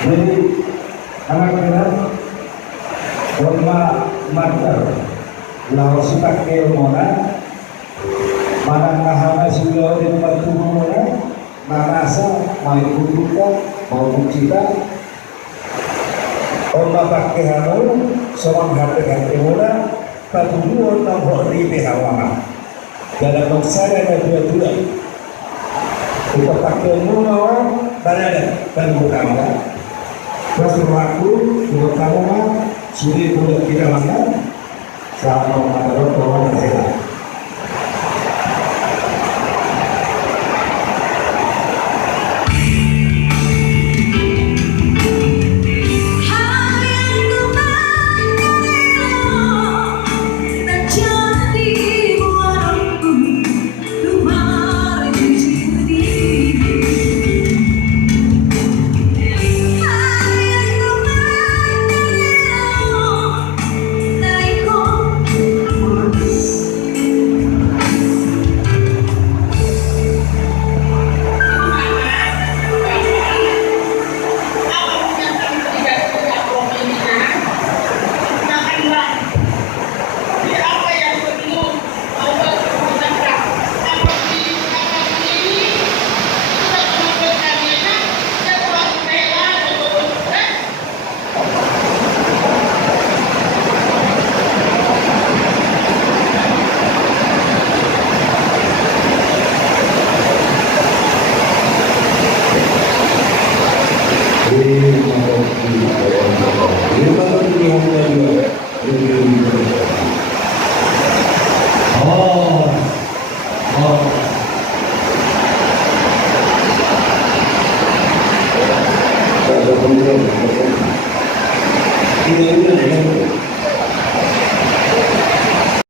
Jadi anak-anak forma marker lawan sipak keilmuan mana kahana silo di pertumbuhan manasa mau buka mau cita forma pakai halu seorang hati mula pertumbuhan tambah ribe hawa dalam bangsa ada dua-dua kita pakai mula banyak dan bukan terus berlaku buat kamu mah suri buat kita langgar saat mau ada orang sehat. Ini